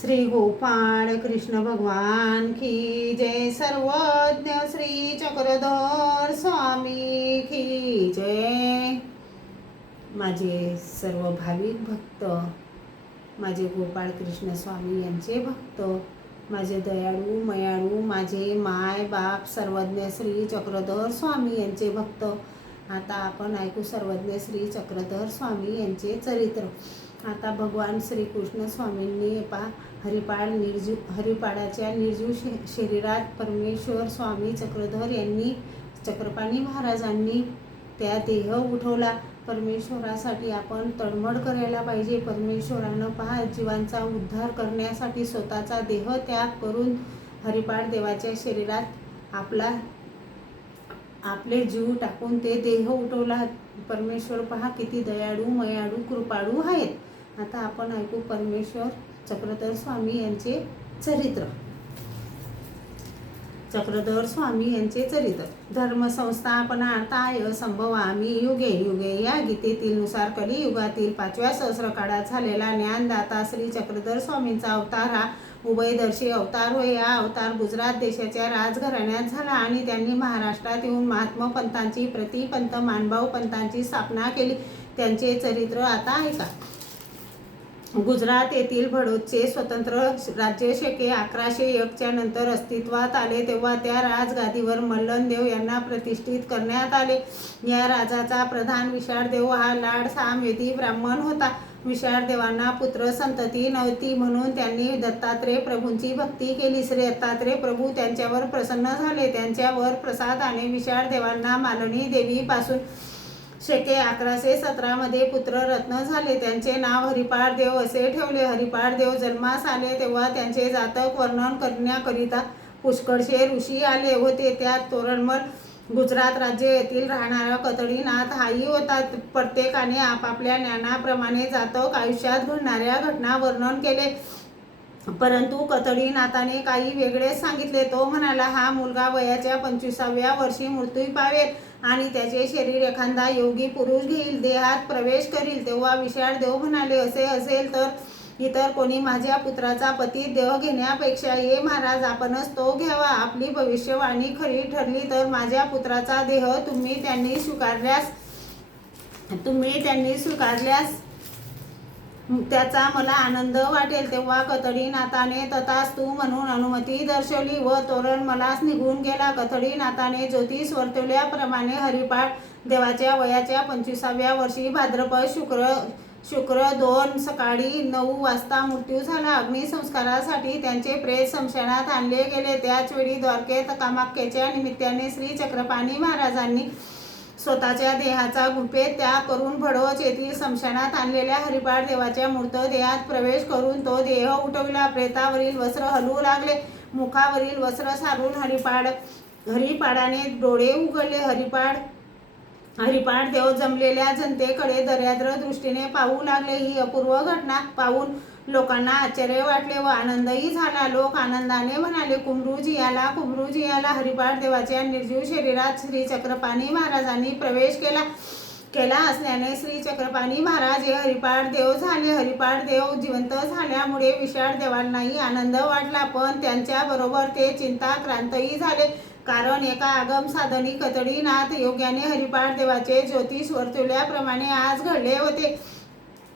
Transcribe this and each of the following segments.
श्री गोपाळ कृष्ण भगवान की जय। सर्वज्ञ श्री चक्रधर स्वामी की जय। माझे सर्व भाविक भक्त, माझे गोपाळ कृष्ण स्वामी यांचे भक्त, माझे दयाळू मयाळू, माझे माय बाप सर्वज्ञ श्री चक्रधर स्वामी यांचे भक्त। आता आपण ऐकू सर्वज्ञ श्री चक्रधर स्वामी यांचे चरित्र। आता भगवान श्रीकृष्ण स्वामींनी हरिपाळाच्या निर्जीव शरीरात परमेश्वर स्वामी चक्रधर यांनी चक्रपाणी महाराजांनी त्या देह उठवला। परमेश्वरासाठी आपण तळमळ करायला पाहिजे। परमेश्वरानं जीवांचा उद्धार करण्यासाठी स्वतःचा देह त्याग करून हरिपाळ देवाच्या शरीरात आपले जीव टाकून ते देह उठवला। परमेश्वर किती दयाळू मयाळू कृपाळू आहेत। आता आपण ऐकू परमेश्वर चक्रधर स्वामी यांचे चरित्र। चक्रधर स्वामी यांचे चरित्र। धर्म संस्थापनार्थाय संभवामी युगे युगे या गीतेतील नुसार कलियुगातील 5व्या सहस्रकाळात झालेला ज्ञानदाता श्री चक्रधर स्वामींचा अवतार हा उभयदर्शी अवतार होय। हा अवतार गुजरात देशाच्या राजघराण्यात झाला आणि त्यांनी महाराष्ट्रात येऊन महात्मा पंथांची प्रतिपंत मानभाऊ पंथांची स्थापना केली। त्यांचे चरित्र आता ऐका। गुजरात येथील बडोदचे स्वतंत्र राज्य शके 1101 च्या नंतर अस्तित्वात आले। तेव्हा त्या राजगादीवर मल्लनदेव यांना प्रतिष्ठित करण्यात आले। या राजाचा प्रधान विशाळदेव हा लाड सामवेदी ब्राह्मण होता। विशाळदेवांना पुत्र संतती नव्हती म्हणून त्यांनी दत्तात्रेय प्रभूंची भक्ती केली। श्री दत्तात्रेय प्रभू त्यांच्यावर प्रसन्न झाले। त्यांच्यावर प्रसादाने विशाळदेवांना मालनी देवीपासून शके 1117 मध्ये पुत्र रत्न झाले। त्यांचे नाव हरिपाळ देव असे ठेवले। हरिपाळ देव जन्मास आले तेव्हा त्यांचे जातक वर्णन करण्याकरिता पुष्कळशे ऋषी आले होते। त्यात तोरणमल गुजरात राज्य येथील राहणारा कतडीनाथ हाही होता। प्रत्येकाने आपापल्या ज्ञानाप्रमाणे जातक आयुष्यात घडणाऱ्या घटना वर्णन केले, परंतु कतडीनाथाने काही वेगळेच सांगितले। तो म्हणाला, हा मुलगा वयाच्या 25व्या वर्षी मृत्यू पावेल आणि त्याचे शरीर एखादा योगी पुरुष घेईल, देहात प्रवेश करील। तेव्हा विशाळदेव म्हणाले, असे असेल तर इतर कोणी माझ्या पुत्राचा पती देह घेण्यापेक्षा ये महाराज आपणच तो घ्यावा। आपली भविष्यवाणी खरी ठरली तर माझ्या पुत्राचा देह तुम्ही त्यांनी स्वीकारल्यास त्याचा मला आनंद वाटेल। तेव्हा कतडीनाथाने तथास्तु म्हणून अनुमती दर्शवली व तोरणमलास निघून गेला। कतडीनाथाने ज्योतिष वर्तवल्याप्रमाणे हरिपाळ देवाच्या वयाच्या 25व्या वर्षी भाद्रपद शुक्र 2 सकाळी 9 वाजता मृत्यू झाला। अग्निसंस्कारासाठी त्यांचे प्रेत स्मशानात आणले गेले। त्याच वेळी द्वारकेत कामाख्येच्या निमित्ताने श्री चक्रपाणी महाराजांनी स्वतःच्या देहाचा गुंफेत त्याग करून बडोद येथील स्मशानात आणलेल्या हरिपाळ देवाच्या मृतदेहात प्रवेश करून तो देह उठविला। प्रेतावरील वस्त्र हलू लागले। मुखावरील वस्त्र सारून हरिपाळाने डोळे उघडले। हरिपाळ देव जमलेल्या जनतेकडे दर्याद्र दृष्टीने पाहू लागले। ही अपूर्व घटना पाहून लोकांना आश्चर्य वाटले व आनंदही झाला। लोक आनंदाने म्हणाले, कुमरूजी आला। हरिपाळ देवाच्या निर्जीव शरीरात श्री चक्रपाणी महाराजांनी प्रवेश केला असल्याने श्री चक्रपाणी महाराज हे हरिपाळ देव झाले। हरिपाळ देव जिवंत झाल्यामुळे विशाळ देवांनाही आनंद वाटला, पण त्यांच्या बरोबर ते चिंताक्रांतही झाले, कारण एका आगम साधनी कतडीनाथ योग्याने हरिपाळ देवाचे ज्योतिष वर्तवल्याप्रमाणे आज घडले होते।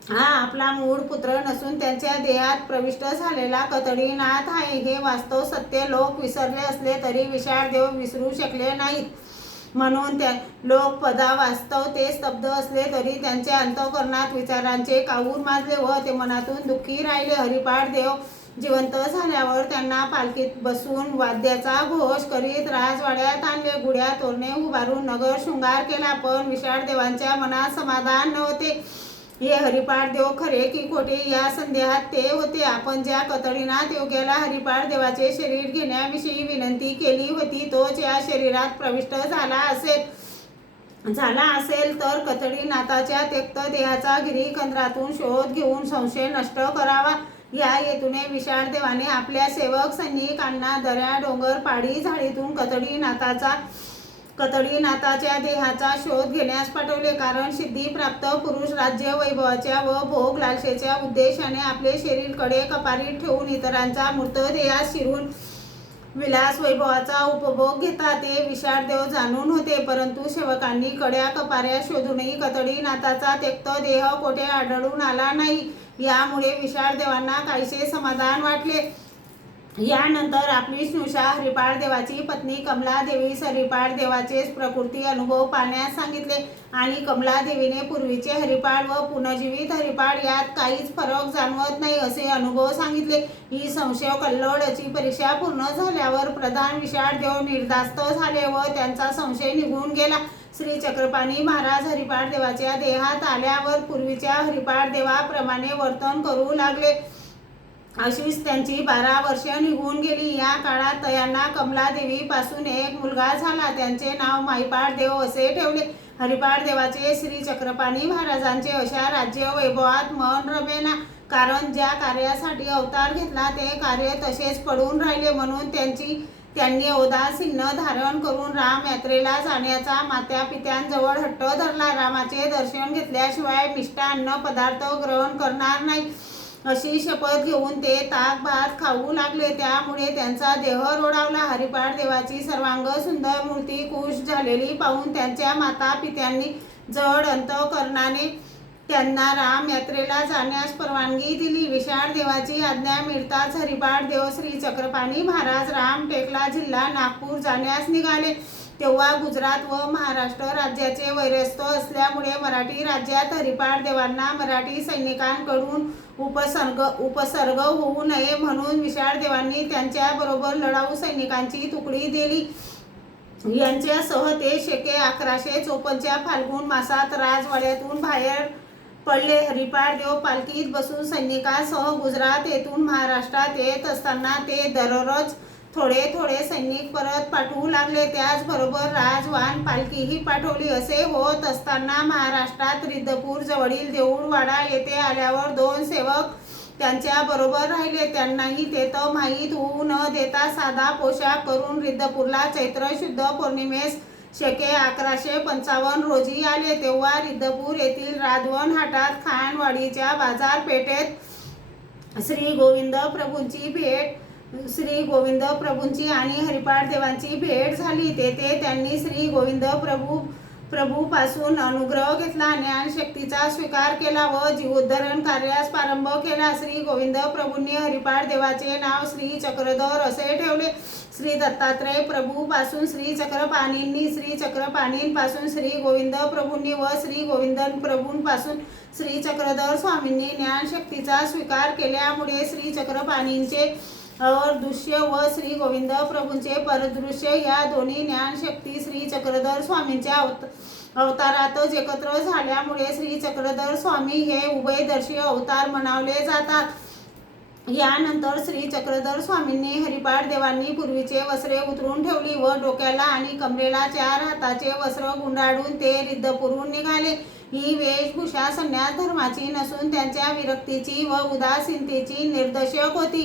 हा आपला मूळ पुत्र नसून त्यांच्या देहात प्रविष्ट झालेला कतडीनाथ आहे। हे वास्तव सत्य लोक विसरले असले तरी विशाळदेव विसरू शकले नाहीत, म्हणून लोक वास्तव ते स्तब्ध असले तरी त्यांच्या अंतःकरणात विचारांचे काऊर माजले व ते मनातून दुःखी राहिले। हरिपाळ देव जिवंत झाल्यावर त्यांना पालखीत बसवून वाद्याचा घोष करीत राजवाड्यात आणले। गुढ्या तोरणे उभारून नगर शृंगार केला, पण विशाळदेवांच्या मनात समाधान नव्हते। हे हरिपाळ देव खरे की खोटे या संदेहात ते होते। आपण ज्या कतडीनाथ योग्याला हरिपाळ देवाचे शरीर घेण्याविषयी विनंती केली होती तोच या शरीरात प्रविष्ट झाला असेल तर कतडीनाथाच्या त्यक्त देहाचा गिरिकंदरातून शोध घेऊन संशय नष्ट करावा। या हेतूने विशाळदेवाने आपल्या सेवक सैनिकांना दऱ्या डोंगर पाडी झाडीतून कतडीनाथाचा कतडीनाथाच्या देहाचा शोध घेण्यास पाठवले, कारण सिद्धीप्राप्त पुरुष राज्य वैभवाच्या व भोग लालसेच्या उद्देशाने आपले शरीर कडे कपारीत ठेवून इतरांचा मृतदेहात शिरून विलास वैभवाचा उपभोग घेतात. ते विशाळदेव जाणून होते, परंतु सेवकांनी कड्या कपाऱ्या शोधूनही कतडीनाथाचा त्यक्त देह कोठे आढळून आला नाही. यामुळे विशाळदेवांना काहीसे समाधान वाटले. यानंतर आपली स्नुषा हरिपाळ देवाची पत्नी कमलादेवीस हरिपाळ देवाचे प्रकृती अनुभव पाहण्यास सांगितले आणि कमलादेवीने पूर्वीचे हरिपाळ व पुनर्जीवित हरिपाळ यात काहीच फरक जाणवत नाही असे अनुभव सांगितले. ही संशय कल्लोळाची परीक्षा पूर्ण झाल्यावर प्रधान विशाळदेव निर्धास्त झाले व त्यांचा संशय निघून गेला. श्री चक्रपाणी महाराज हरिपाळ देवाच्या देहात आल्यावर पूर्वीच्या हरिपाळ देवाप्रमाणे वर्तन करू लागले. अशीच त्यांची 12 वर्षे निघून गेली. या काळात तयांना कमलादेवी पासून एक मुलगा झाला. त्यांचे नाव माईपाळ देव असे ठेवले. हरिपाळ देवाचे श्री चक्रपाणी महाराजांचे अशा राज्य वैभवात मन रमेना, कारण ज्या कार्यासाठी अवतार घेतला ते कार्य तसेच पडून राहिले. म्हणून त्यांनी औदासीन्य धारण करून राम यात्रेला जाण्याचा मात्या पित्यांजवळ हट्ट धरला. रामाचे दर्शन घेतल्याशिवाय मिष्टान्न पदार्थ ग्रहण करणार नाही अशी शपथ घेऊन ते ताक भात खाऊ लागले. त्यामुळे त्यांचा देह रोडावला. हरिपाळ देवाची सर्वांग सुंदर मूर्ती कुश झालेली पाहून त्यांच्या माता पित्यांनी जड अंतःकरणाने त्यांना राम यात्रेला जाण्यास परवानगी दिली. विशाळ देवाची आज्ञा मिळताच हरिपाळ देव श्री चक्रपाणी महाराज रामटेकला जिल्हा नागपूर जाण्यास निघाले. तेव्हा गुजरात व महाराष्ट्र राज्याचे वैरस्थ असल्यामुळे मराठी राज्यात हरिपाळ देवांना मराठी सैनिकांकडून उपसर्ग होऊ नये म्हणून विशाळ देवांनी त्यांच्या बरोबर लढाऊ सैनिकांची तुकडी दिली. यांच्यासह ते शके 1154 फाल्गुन मासात राजवाड्यातून बाहेर पडले. हरिपाळ देव पालखीत बसून सैनिकांसह गुजरात येथून महाराष्ट्रात येत असताना ते दररोज थोडे सैनिक परत पाठवू लागले. त्याचबरोबर राजवान पालखीही पाठवली. असे होत असताना महाराष्ट्रात रिद्धपूर जवळील देऊळवाडा येथे आल्यावर 2 सेवक त्यांच्या बरोबर राहिले. त्यांनाही तेथे माहीत होऊ न देता साधा पोशाख करून रिद्धपूरला चैत्र शुद्ध पौर्णिमेस शके 1155 रोजी आले. तेव्हा रिद्धपूर येथील राधवन हाटात खानवाडीच्या बाजारपेठेत श्री गोविंद प्रभूंची आणि हरिपाळ देवांची भेट झाली. तेथे त्यांनी श्री गोविंद प्रभू पासून अनुग्रह घेतला, ज्ञानशक्तीचा स्वीकार केला व जीवोद्धरण कार्यास प्रारंभ केला. श्री गोविंद प्रभूंनी हरिपाळ देवाचे नाव श्री चक्रधर असे ठेवले. श्री दत्तात्रय प्रभू पासून श्री चक्रपाणींनी, श्री चक्रपाणींपासून श्री गोविंद प्रभूंनी व श्री गोविंद प्रभूंपासून श्री चक्रधर स्वामींनी ज्ञानशक्तीचा स्वीकार केल्यामुळे श्री चक्रपाणींचे अदृश्य व श्री गोविंद प्रभूंचे परदृश्य या दोन्ही ज्ञानशक्ती श्री चक्रधर स्वामींच्या अवतारातच एकत्र झाल्यामुळे श्री चक्रधर स्वामी हे उभयदर्शी अवतार म्हणावले जातात. यानंतर श्री चक्रधर स्वामींनी हरिपाळ देवांनी पूर्वीचे वस्त्रे उतरून ठेवली व डोक्याला आणि कमरेला 4 हाताचे वस्त्र गुंडाळून ते रिद्धपूरहून निघाले. ही वेशभूषा संन्यास धर्माची नसून त्यांच्या विरक्तीची व उदासीनतेची निर्देशक होती.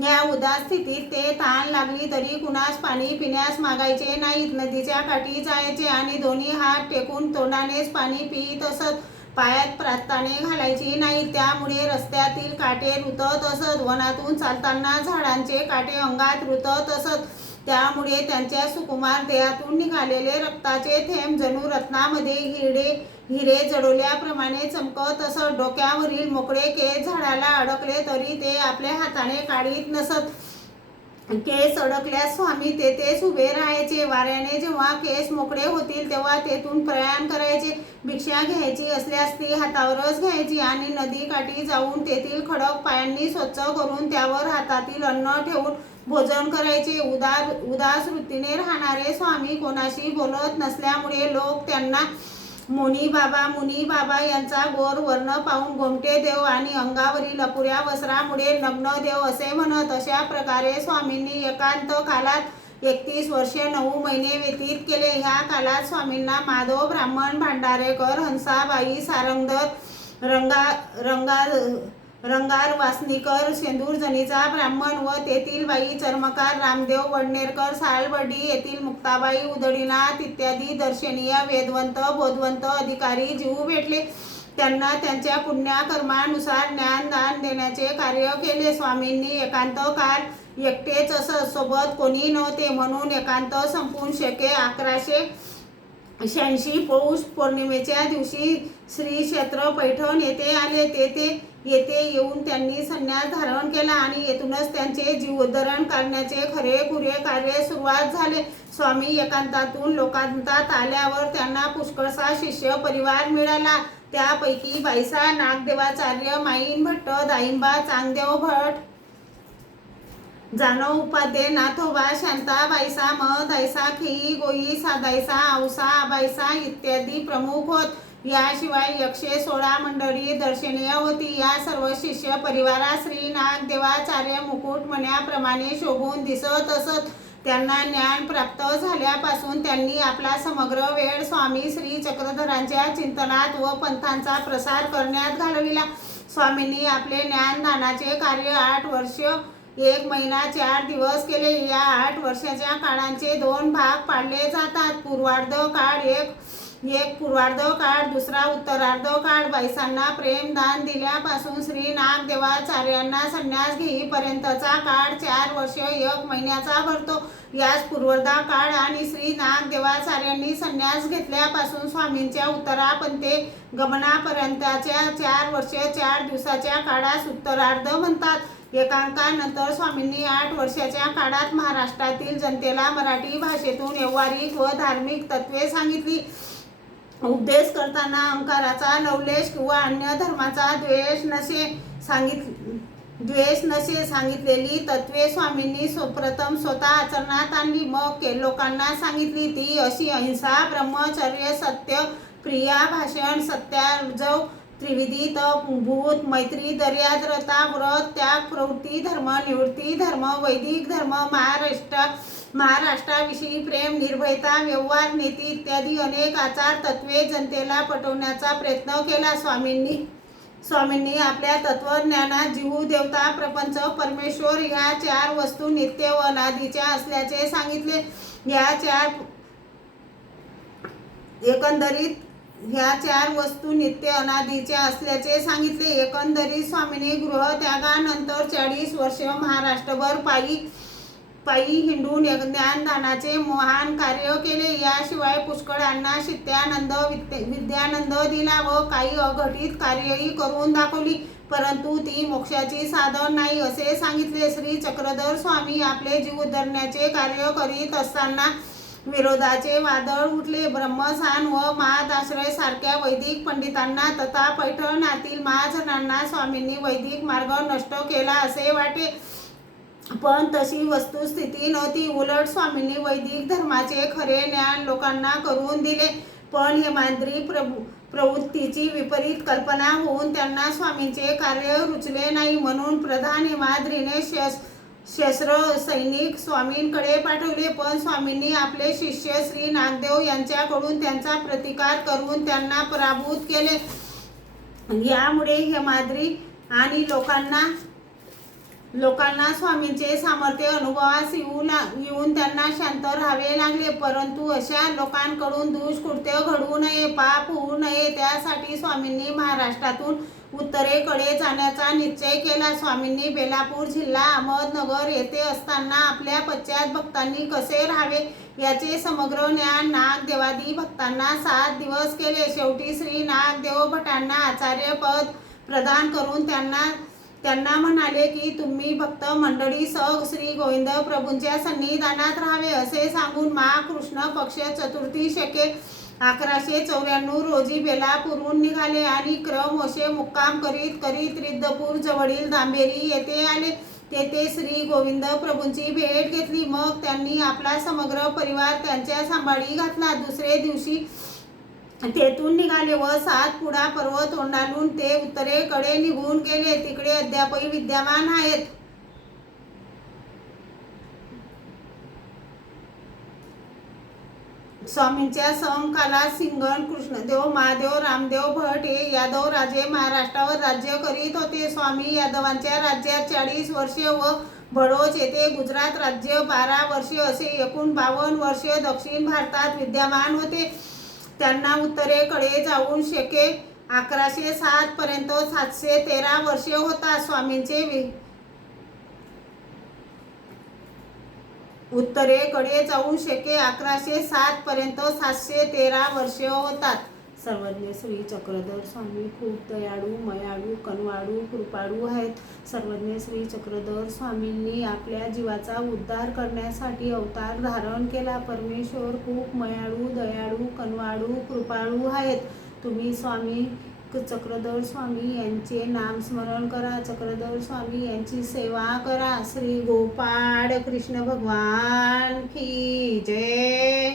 या उदास स्थितीत ते तहान लागली तरी कुणास पाणी पिण्यास मागायचे नाहीत. नदीच्या काठी जायचे आणि दोन्ही हात टेकून तोंडानेच पाणी पित असत. पायात प्राताने घालायची नाहीत, त्यामुळे रस्त्यातील काटे रुतत असत. वनातून चालताना झाडांचे काटे अंगात रुतत असत. त्यामुळे त्यांच्या सुकुमार देहातून निघालेले रक्ताचे थेंब जणू रत्नामध्ये हिरे जडवल्याप्रमाणे चमकत असत. डोक्यावरील मोकळे केस झाडाला अडकले तरी ते आपल्या हाताने काढीत नसत. केस अडकल्यास स्वामी तेथेच उभे राहायचे. वाऱ्याने जेव्हा केस मोकळे होतील तेव्हा तेथून प्रयाण करायचे. भिक्षा घ्यायची असल्यास ती हातावरच घ्यायची आणि नदी काठी जाऊन तेथील खडक पायांनी स्वच्छ करून त्यावर हातातील अन्न ठेवून भोजन करायचे. उदास वृत्तीने राहणारे स्वामी कोणाशी बोलत नसल्यामुळे लोक त्यांना मुनी बाबा यांचा गोर वर्ण पाहून गोमटे देव आणि अंगावरील अपुऱ्या वस्त्रामुळे नग्न देव असे म्हणत. अशा प्रकारे स्वामींनी एकांत कालात 31 वर्षे 9 महिने व्यतीत केले. ह्या कालात स्वामींना माधव ब्राह्मण भांडारेकर, हंसाबाई सारंगधर, रंगार वासनीकर, शेंदूरजनीचा ब्राह्मण व तेथील बाई, चर्मकार रामदेव वडनेरकर, सालबर्डी येथील मुक्ताबाई उदडीनाथ इत्यादी दर्शनीय वेदवंत बोधवंत अधिकारी जीव भेटले. त्यांना त्यांच्या पुण्यकर्मानुसार ज्ञानदान देण्याचे कार्य केले. स्वामींनी एकांत काल एकटेच सोबत कोणी नव्हते म्हणून एकांत संपून शके 1186 पौष पौर्णिमेच्या दिवशी श्री क्षेत्र पैठण येथे आले. येथे येऊन त्यांनी संन्यास धारण केला आणि येथूनच त्यांचे जीवोद्धरण करण्याचे खरेखुरे कार्य सुरुवात झाले. स्वामी एकांतातून लोकांतात आल्यावर त्यांना पुष्कळसा शिष्य परिवार मिळाला. त्यापैकी बाईसा नागदेवाचार्य, माईन भट्ट, दाईंबा चांगदेव भट, जानव उपाध्ये, नाथोबा, शांता बाईसा, दाईसा, खेई गोई, सादाईसा, औसा आबाईसा इत्यादी प्रमुख होत. याशिवाय 116 मंडळी दर्शनीय होती. या सर्व शिष्य परिवारात श्री नागदेवाचार्य मुकुटमण्याप्रमाणे शोभून दिसत असत. त्यांना ज्ञान प्राप्त झाल्यापासून त्यांनी आपला समग्र वेळ स्वामी श्री चक्रधरांच्या चिंतनात व पंथांचा प्रसार करण्यात घालविला. स्वामींनी आपले ज्ञानदानाचे कार्य 8 वर्ष 1 महिना 4 दिवस केले. या 8 वर्षाच्या काळांचे 2 भाग पाडले जातात. पूर्वार्ध काळ एक पूर्वार्ध काळ, दुसरा उत्तरार्ध काळ. बाईसांना प्रेमदान दिल्यापासून श्री नागदेवाचार्यांना संन्यास घेईपर्यंतचा काळ 4 वर्ष 1 महिन्याचा भरतो. याच पूर्वार्ध काळ आणि श्री नागदेवाचार्यांनी संन्यास घेतल्यापासून स्वामींच्या उत्तरापंथे गमनापर्यंतच्या 4 वर्ष 4 दिवसाच्या काळास उत्तरार्ध म्हणतात. एकांकानंतर स्वामींनी 8 वर्षाच्या काळात महाराष्ट्रातील जनतेला मराठी भाषेतून व्यावहारिक व धार्मिक तत्त्वे सांगितली. उपदेश करताना अहंकाराचा लवलेश किंवा अन्य धर्माचा द्वेष नसे सांगितलेली तत्त्वे स्वामींनी प्रथम स्वतः आचरणात आणली, मग लोकांना सांगितली. ती अशी: अहिंसा, ब्रह्मचर्य, सत्य, प्रिया भाषण, सत्यार्जव, त्रिविधी तप, भूत मैत्री, दर्याद्रता, व्रत, त्याग, प्रवृत्ती धर्म, निवृत्ती धर्म, वैदिक धर्म, महाराष्ट्राविषयी प्रेम, निर्भयता, व्यवहार नीती इत्यादी अनेक आचार तत्वे जनतेला पटवण्याचा प्रयत्न केला. स्वामींनी आपल्या तत्वज्ञानात जीव, देवता, प्रपंच, परमेश्वर ह्या 4 वस्तू नित्य व अनादीच्या असल्याचे सांगितले. ह्या 4 वस्तू नित्य अनादीच्या असल्याचे सांगितले. एकंदरीत स्वामींनी गृहत्यागानंतर 40 वर्ष महाराष्ट्रभर पायी हिंडून ज्ञानदानाचे महान कार्य केले. याशिवाय पुष्कळांना शित्यानंद, विद्यानंद दिला व काही अघटित कार्यही करून दाखवली, परंतु ती मोक्षाची साधन नाही असे सांगितले. श्री चक्रधर स्वामी आपले जीवोद्धरणाचे कार्य करीत असताना विरोधाचे वादळ उठले. ब्रह्मसान व महादाश्रय सारख्या वैदिक पंडितांना तथा पैठणातील महाजनांना स्वामींनी वैदिक मार्ग नष्ट केला असे वाटे, पण तशी वस्तुस्थिती नव्हती. उलट स्वामींनी वैदिक धर्माचे खरे ज्ञान लोकांना करून दिले. पण हेमाद्री प्रवृत्तीची विपरीत कल्पना होऊन त्यांना स्वामींचे कार्य रुचले नाही, म्हणून प्रधान हेमाद्रीने शस्त्र सैनिक स्वामींकडे पाठवले. पण स्वामींनी आपले शिष्य श्री नागदेव यांच्याकडून त्यांचा प्रतिकार करून त्यांना पराभूत केले. यामुळे हेमाद्री आणि लोकांना स्वामींचे सामर्थ्य अनुभवास येऊन त्यांना शांत राहावे लागले. परंतु अशा लोकांकडून दुष्कृत्य घडू नये, पाप होऊ नये, त्यासाठी स्वामींनी महाराष्ट्रातून उत्तरेकडे जाण्याचा निश्चय केला. स्वामींनी बेलापूर जिल्हा अहमदनगर येथे असताना आपल्या पश्चात भक्तांनी कसे राहावे याचे समग्र ज्ञान नागदेवादी भक्तांना 7 दिवस केले. शेवटी श्री नागदेव भटांना आचार्यपद प्रदान करून त्यांना म्हणाले की तुम्ही भक्त मंडळीसह श्री गोविंद प्रभूंच्या सन्निधानात राहावे. असे सांगून कृष्ण पक्ष चतुर्थी शके 1194 रोजी बेलापूरहून निघाले आणि क्रमवशे मुक्काम करीत रिद्धपूर जवळील दांभेरी येथे आले. तेथे श्री गोविंद प्रभूंची भेट घेतली. मग त्यांनी आपला समग्र परिवार त्यांच्या सांभाळी घातला. दुसरे दिवशी तेथून निघाले व 7 पुडा पर्वत ओलांडून ते उत्तरेकडे निघून गेले. तिकडे अद्यापही विद्यमान आहेत. स्वामींच्या संकालात सिंगण कृष्णदेव महादेव रामदेव भट हे यादव राजे महाराष्ट्रावर राज्य करीत होते. स्वामी यादवांच्या राज्यात 40 वर्षे व बडोज येथे गुजरात राज्य 12 वर्षे असे एकूण 52 वर्षे दक्षिण भारतात विद्यमान होते. त्यांना उत्तरेकडे जाऊन शके 1107 पर्यंत 713 वर्षे होतात. स्वामींचे उत्तरेकडे जाऊन शके 1107 पर्यंत 713 वर्षे होतात. सर्वज्ञ श्री चक्रधर स्वामी खूप दयाळू, मयाळू, कनवाळू, कृपाळू आहेत. सर्वज्ञ श्री चक्रधर स्वामींनी आपल्या जीवाचा उद्धार करण्यासाठी अवतार धारण केला. परमेश्वर खूप मयाळू, दयाळू, कनवाळू, कृपाळू आहेत. तुम्ही स्वामी चक्रधर स्वामी यांचे नाम स्मरण करा. चक्रधर स्वामी यांची सेवा करा. श्री गोपाळ कृष्ण भगवान की जय.